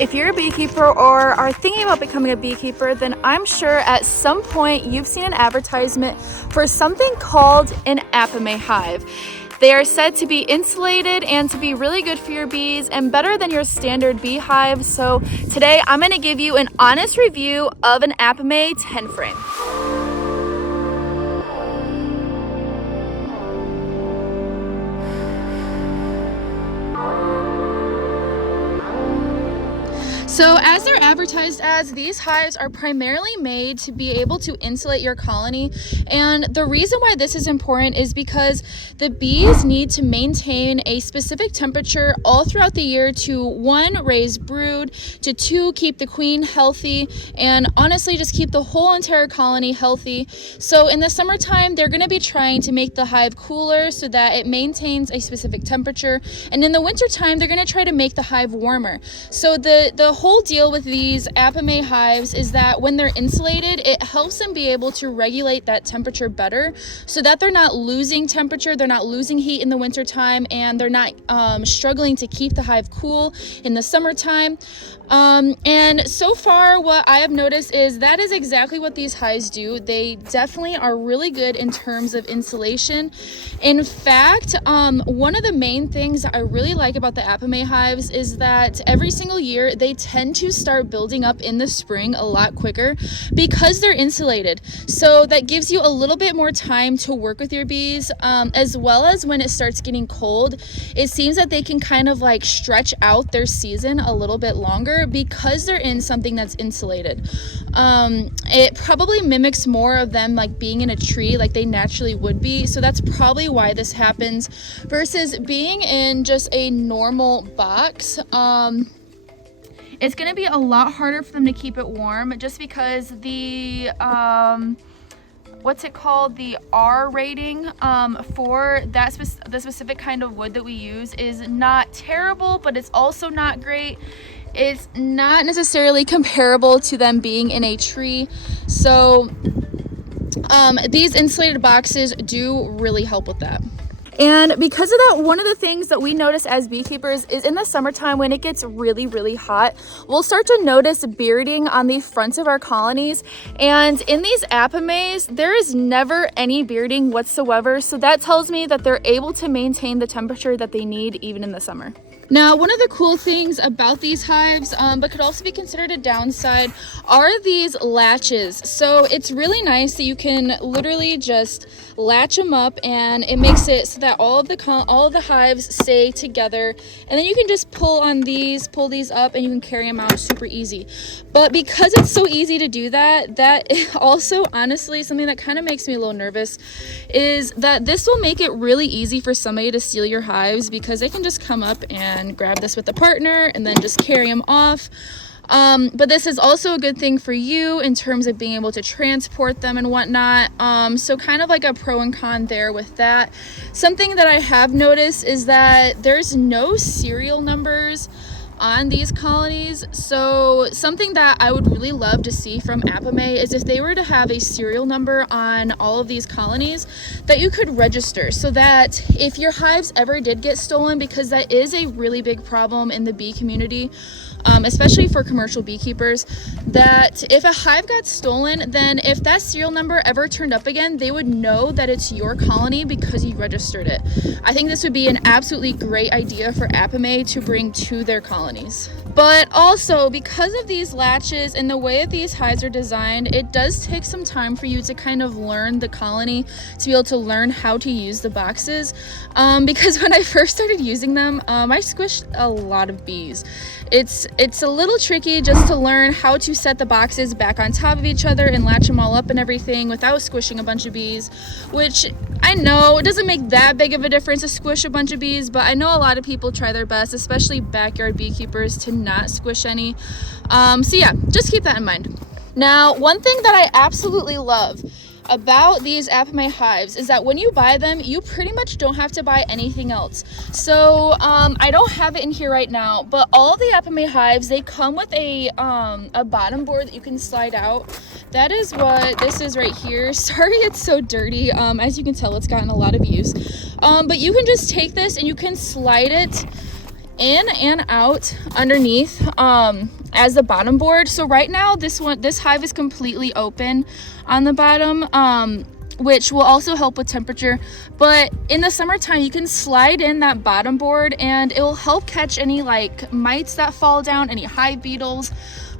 If you're a beekeeper or are thinking about becoming a beekeeper, then I'm sure at some point you've seen an advertisement for something called an Apimaye hive. They are said to be insulated and to be really good for your bees and better than your standard beehive. So today I'm going to give you an honest review of an Apimaye 10 frame. So as they're advertised as, these hives are primarily made to be able to insulate your colony. And the reason why this is important is because the bees need to maintain a specific temperature all throughout the year to 1, raise brood, to 2, keep the queen healthy, and honestly just keep the whole entire colony healthy. So in the summertime, they're going to be trying to make the hive cooler so that it maintains a specific temperature. And in the wintertime, they're going to try to make the hive warmer. So the whole deal with these Apimaye hives is that when they're insulated, it helps them be able to regulate that temperature better so that they're not losing temperature, they're not losing heat in the winter time, and they're not struggling to keep the hive cool in the summertime. And so far what I have noticed is that is exactly what these hives do. They definitely are really good in terms of insulation. In fact, one of the main things that I really like about the Apimaye hives is that every single year they tend to start building up in the spring a lot quicker because they're insulated. So that gives you a little bit more time to work with your bees, as well as when it starts getting cold, it seems that they can kind of like stretch out their season a little bit longer because they're in something that's insulated. It probably mimics more of them like being in a tree like they naturally would be. So that's probably why this happens versus being in just a normal box. It's going to be a lot harder for them to keep it warm just because the what's it called, the R rating for that the specific kind of wood that we use is not terrible, but it's also not great. It's not necessarily comparable to them being in a tree. So these insulated boxes do really help with that. And because of that, one of the things that we notice as beekeepers is in the summertime when it gets really, really hot, we'll start to notice bearding on the fronts of our colonies. And in these Apimayes, there is never any bearding whatsoever. So that tells me that they're able to maintain the temperature that they need even in the summer. Now, one of the cool things about these hives, but could also be considered a downside, are these latches. So it's really nice that you can literally just latch them up, and it makes it so that all of the hives stay together. And then you can just pull these up, and you can carry them out super easy. But because it's so easy to do that, that also honestly something that kind of makes me a little nervous is that this will make it really easy for somebody to steal your hives because they can just come up and grab this with a partner and then just carry them off. But this is also a good thing for you in terms of being able to transport them and whatnot. So kind of like a pro and con there with that. Something that I have noticed is that there's no serial numbers on these colonies. So something that I would really love to see from Apimaye is if they were to have a serial number on all of these colonies that you could register, so that if your hives ever did get stolen, because that is a really big problem in the bee community, especially for commercial beekeepers, that if a hive got stolen, then if that serial number ever turned up again, they would know that it's your colony because you registered it. I think this would be an absolutely great idea for Apimaye to bring to their colonies. But also, because of these latches and the way that these hives are designed, it does take some time for you to kind of learn the colony, to be able to learn how to use the boxes. Because when I first started using them, I squished a lot of bees. It's a little tricky just to learn how to set the boxes back on top of each other and latch them all up and everything without squishing a bunch of bees, which I know it doesn't make that big of a difference to squish a bunch of bees, but I know a lot of people try their best, especially backyard beekeepers, to not squish any. So yeah, just keep that in mind. Now, one thing that I absolutely love about these Apimaye hives is that when you buy them, you pretty much don't have to buy anything else. So I don't have it in here right now, but all of the Apimaye hives, they come with a bottom board that you can slide out. That is what this is right here. Sorry it's so dirty. As you can tell, it's gotten a lot of use. But you can just take this and you can slide it in and out underneath as the bottom board. So right now this hive is completely open on the bottom, which will also help with temperature. But in the summertime, you can slide in that bottom board and it will help catch any like mites that fall down, any hive beetles,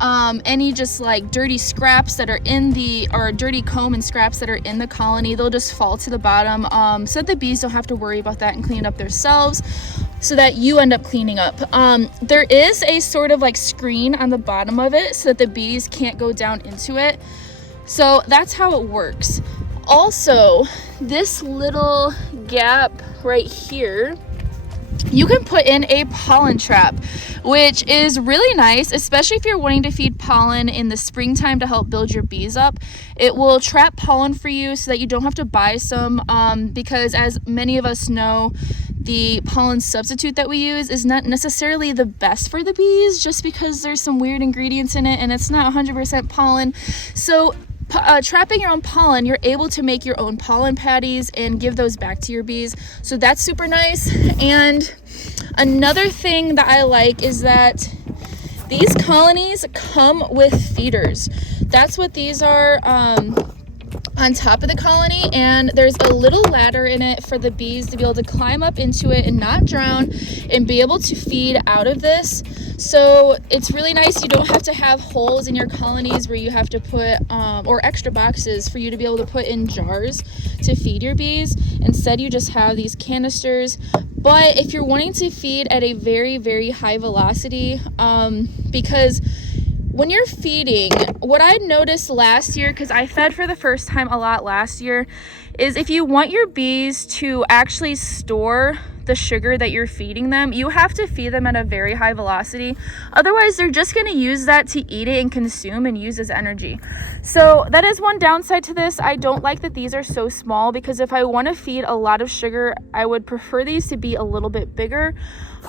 any just like dirty scraps that are in the, or dirty comb and scraps that are in the colony. They'll just fall to the bottom, so that the bees don't have to worry about that and clean it up themselves, so that you end up cleaning up. There is a sort of like screen on the bottom of it so that the bees can't go down into it. So that's how it works. Also, this little gap right here, you can put in a pollen trap, which is really nice, especially if you're wanting to feed pollen in the springtime to help build your bees up. It will trap pollen for you so that you don't have to buy some, because as many of us know, the pollen substitute that we use is not necessarily the best for the bees, just because there's some weird ingredients in it and it's not 100% pollen. So trapping your own pollen, you're able to make your own pollen patties and give those back to your bees. So that's super nice. And another thing that I like is that these colonies come with feeders. That's what these are, on top of the colony, and there's a little ladder in it for the bees to be able to climb up into it and not drown and be able to feed out of this. So it's really nice. You don't have to have holes in your colonies where you have to put or extra boxes for you to be able to put in jars to feed your bees. Instead, you just have these canisters. But if you're wanting to feed at a very, very high velocity, because when you're feeding, what I noticed last year, because I fed for the first time a lot last year, is if you want your bees to actually store the sugar that you're feeding them, you have to feed them at a very high velocity. Otherwise, they're just going to use that to eat it and consume and use as energy. So that is one downside to this. I don't like that these are so small, because if I want to feed a lot of sugar, I would prefer these to be a little bit bigger.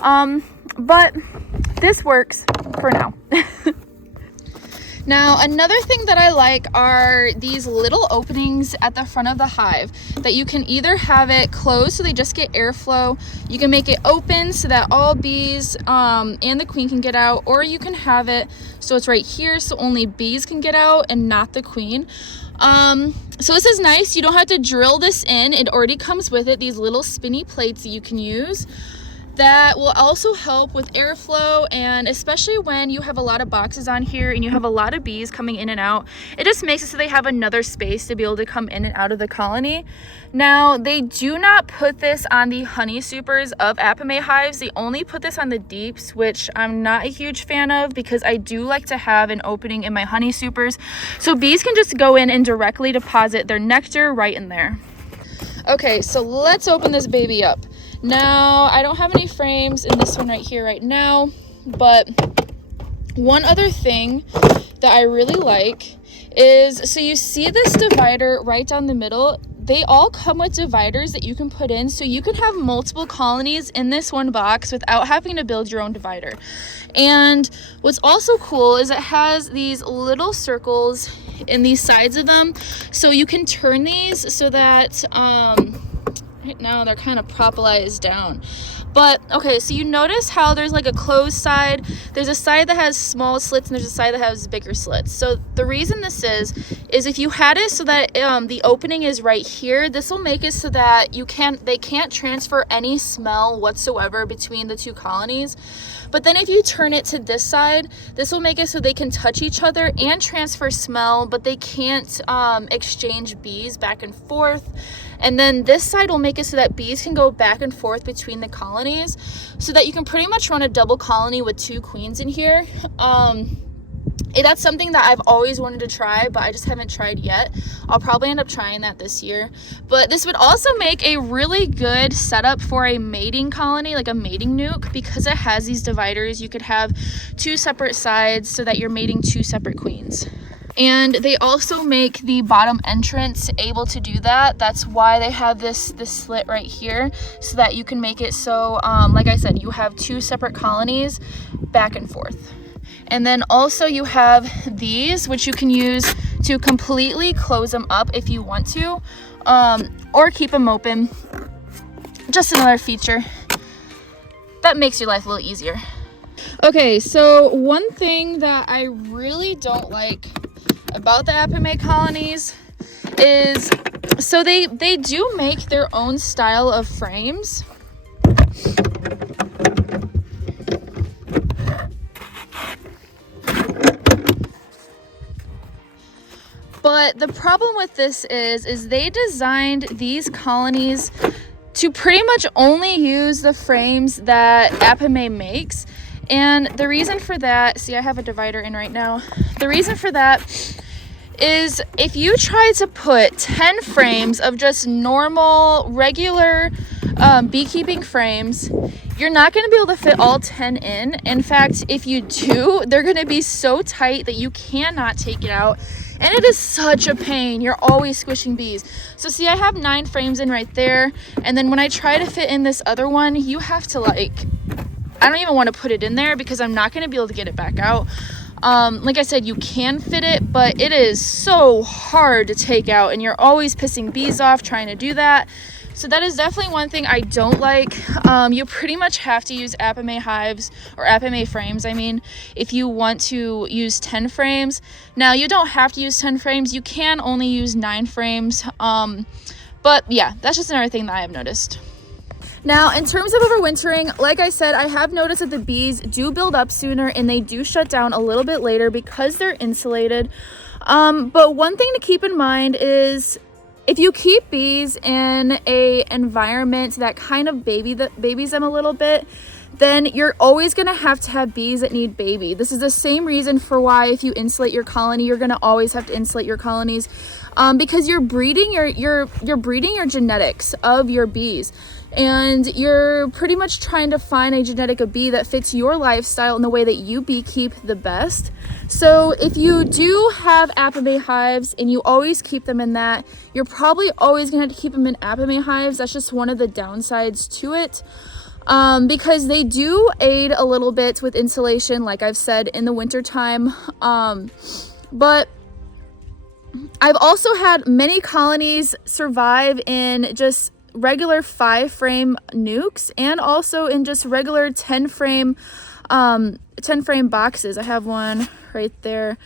But this works for now. Now, another thing that I like are these little openings at the front of the hive that you can either have it closed so they just get airflow. You can make it open so that all bees and the queen can get out, or you can have it so it's right here so only bees can get out and not the queen. So this is nice. You don't have to drill this in. It already comes with it, these little spinny plates that you can use. That will also help with airflow, and especially when you have a lot of boxes on here and you have a lot of bees coming in and out, it just makes it so they have another space to be able to come in and out of the colony. Now, they do not put this on the honey supers of Apimaye hives. They only put this on the deeps, which I'm not a huge fan of, because I do like to have an opening in my honey supers so bees can just go in and directly deposit their nectar right in there. Okay, so let's open this baby up. Now, I don't have any frames in this one right here right now, but one other thing that I really like is, so you see this divider right down the middle? They all come with dividers that you can put in, so you can have multiple colonies in this one box without having to build your own divider. And what's also cool is it has these little circles in these sides of them, so you can turn these so that right now they're kind of propolized down. But okay, so you notice how there's like a closed side, there's a side that has small slits, and there's a side that has bigger slits. So the reason this is if you had it so that the opening is right here, this will make it so that they can't transfer any smell whatsoever between the two colonies. But then if you turn it to this side, this will make it so they can touch each other and transfer smell, but they can't exchange bees back and forth. And then this side will make it so that bees can go back and forth between the colonies, so that you can pretty much run a double colony with two queens in here. That's something that I've always wanted to try, but I just haven't tried yet. I'll probably end up trying that this year. But this would also make a really good setup for a mating colony, like a mating nuke, because it has these dividers. You could have two separate sides so that you're mating two separate queens. And they also make the bottom entrance able to do that. That's why they have this slit right here, so that you can make it so, like I said, you have two separate colonies back and forth. And then also you have these, which you can use to completely close them up if you want to, or keep them open. Just another feature. that makes your life a little easier. Okay, so one thing that I really don't like about the Apimaye colonies is, so they do make their own style of frames. But the problem with this is they designed these colonies to pretty much only use the frames that Apimaye makes. And the reason for that, see, I have a divider in right now. The reason for that is if you try to put 10 frames of just normal, regular beekeeping frames, you're not going to be able to fit all 10 in. In fact, if you do, they're going to be so tight that you cannot take it out. And it is such a pain. You're always squishing bees. So see, I have 9 frames in right there. And then when I try to fit in this other one, you have to I don't even want to put it in there because I'm not going to be able to get it back out. Like I said, you can fit it, but it is so hard to take out and you're always pissing bees off trying to do that. So that is definitely one thing I don't like. You pretty much have to use Apimaye hives, or Apimaye frames, I mean, if you want to use 10 frames. Now, you don't have to use 10 frames. You can only use 9 frames. But yeah, that's just another thing that I have noticed. Now, in terms of overwintering, like I said, I have noticed that the bees do build up sooner and they do shut down a little bit later because they're insulated. But one thing to keep in mind is if you keep bees in a environment that kind of babies them a little bit, then you're always going to have bees that need baby. This is the same reason for why if you insulate your colony, you're going to always have to insulate your colonies, because you're breeding you're breeding your genetics of your bees. And you're pretty much trying to find a genetic of bee that fits your lifestyle and the way that you beekeep the best. So if you do have Apimaye hives and you always keep them in that, you're probably always going to have to keep them in Apimaye hives. That's just one of the downsides to it. Because they do aid a little bit with insulation, like I've said, in the winter time. But I've also had many colonies survive in just regular 5-frame nukes and also in just regular 10-frame boxes. I have one right there.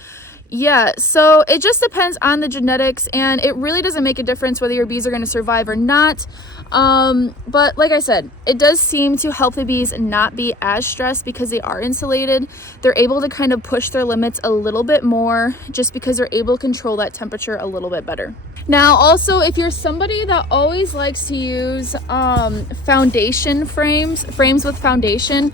Yeah, so it just depends on the genetics, and it really doesn't make a difference whether your bees are going to survive or not. But like I said, it does seem to help the bees not be as stressed because they are insulated. They're able to kind of push their limits a little bit more just because they're able to control that temperature a little bit better. Now, also, if you're somebody that always likes to use foundation frames with foundation,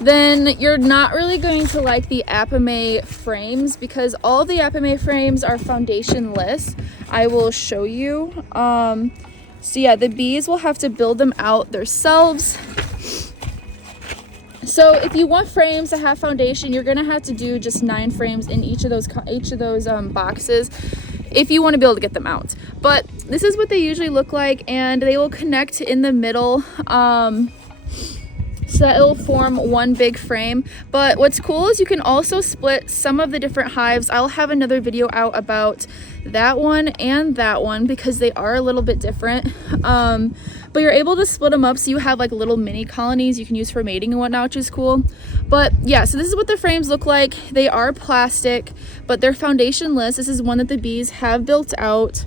then you're not really going to like the Apimaye frames because all the Apimaye frames are foundationless. I will show you. So yeah, the bees will have to build them out themselves. So if you want frames that have foundation, you're gonna have to do just 9 frames in each of those boxes if you want to be able to get them out. But this is what they usually look like, and they will connect in the middle. So that it'll form one big frame. But what's cool is you can also split some of the different hives. I'll have another video out about that one and that one because they are a little bit different. But you're able to split them up so you have like little mini colonies you can use for mating and whatnot, which is cool. But yeah, so this is what the frames look like. They are plastic, but they're foundationless. This is one that the bees have built out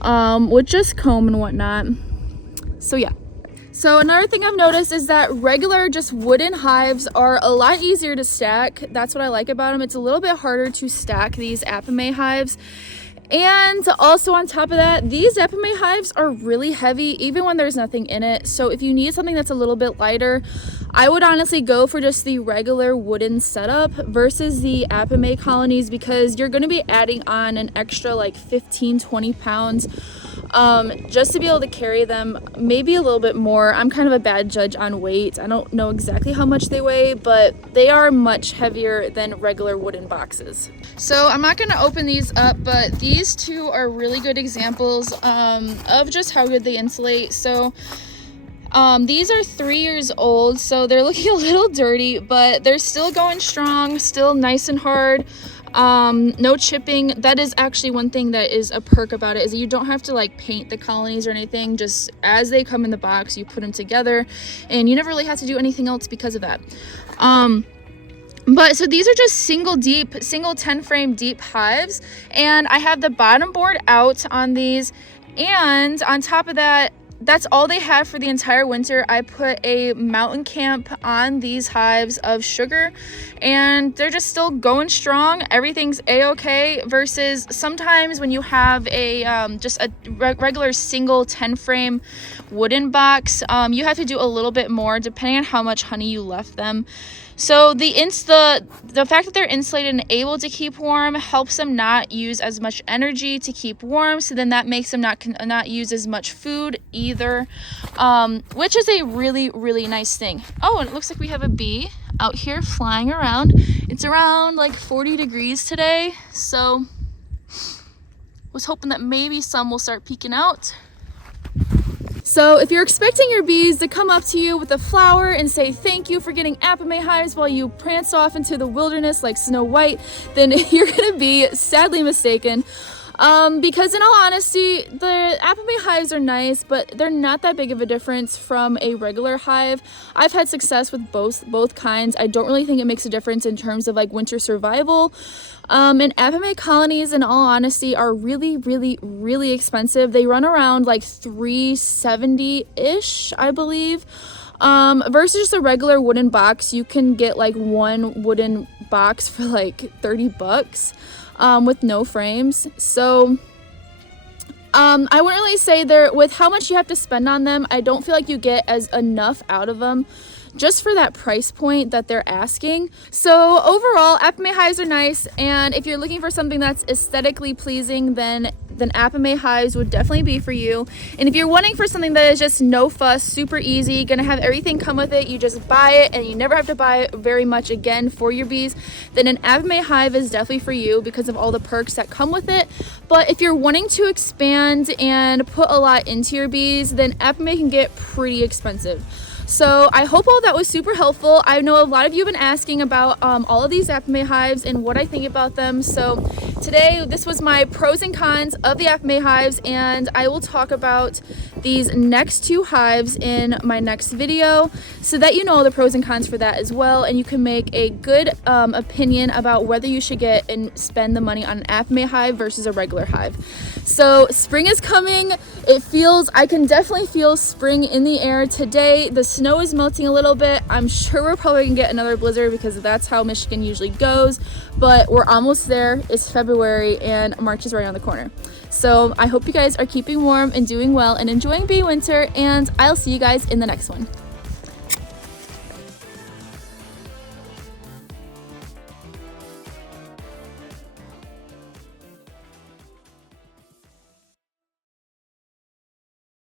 with just comb and whatnot. So yeah. So another thing I've noticed is that regular just wooden hives are a lot easier to stack. That's what I like about them. It's a little bit harder to stack these Apimaye hives. And also on top of that, these Apimaye hives are really heavy even when there's nothing in it. So if you need something that's a little bit lighter, I would honestly go for just the regular wooden setup versus the Apimaye colonies because you're going to be adding on an extra like 15-20 pounds just to be able to carry them, maybe a little bit more. I'm kind of a bad judge on weight. I don't know exactly how much they weigh, but they are much heavier than regular wooden boxes. So I'm not going to open these up, but these two are really good examples of just how good they insulate. So these are 3 years old, so they're looking a little dirty, but they're still going strong, still nice and hard. No chipping. That is actually one thing that is a perk about it, is that you don't have to like paint the colonies or anything. Just as they come in the box, you put them together, and you never really have to do anything else because of that. But so these are just single 10 frame deep hives, and I have the bottom board out on these, and on top of that, that's all they have for the entire winter. I put a mountain camp on these hives of sugar, and they're just still going strong. Everything's a-okay, versus sometimes when you have a just a regular single 10 frame wooden box, you have to do a little bit more depending on how much honey you left them. So the fact that they're insulated and able to keep warm helps them not use as much energy to keep warm. So then that makes them not use as much food either, which is a really, really nice thing. Oh, and it looks like we have a bee out here flying around. It's around like 40 degrees today, so was hoping that maybe some will start peeking out. So if you're expecting your bees to come up to you with a flower and say thank you for getting Apimaye hives while you prance off into the wilderness like Snow White, then you're gonna be sadly mistaken. Because in all honesty, the Apimaye hives are nice, but they're not that big of a difference from a regular hive. I've had success with both kinds. I don't really think it makes a difference in terms of like winter survival. And Apimaye colonies, in all honesty, are really, really, really expensive. They run around like $370-ish, I believe. Versus just a regular wooden box, you can get like one wooden box for like $30. With no frames. So I wouldn't really say with how much you have to spend on them, I don't feel like you get enough out of them just for that price point that they're asking. So overall, Apimaye hives are nice, and if you're looking for something that's aesthetically pleasing, then Apimaye hives would definitely be for you. And if you're wanting for something that is just no fuss, super easy, gonna have everything come with it, you just buy it and you never have to buy it very much again for your bees, then an Apimaye hive is definitely for you because of all the perks that come with it. But if you're wanting to expand and put a lot into your bees, then Apimaye can get pretty expensive. So I hope all that was super helpful. I know a lot of you have been asking about all of these Apimaye hives and what I think about them. So today, this was my pros and cons of the Apimaye hives, and I will talk about these next two hives in my next video so that you know the pros and cons for that as well, and you can make a good opinion about whether you should get and spend the money on an Apimaye hive versus a regular hive. So spring is coming. I can definitely feel spring in the air today. The snow is melting a little bit. I'm sure we're probably gonna get another blizzard because that's how Michigan usually goes, but we're almost there. It's February and March is right around the corner. So I hope you guys are keeping warm and doing well and enjoying bee winter, and I'll see you guys in the next one.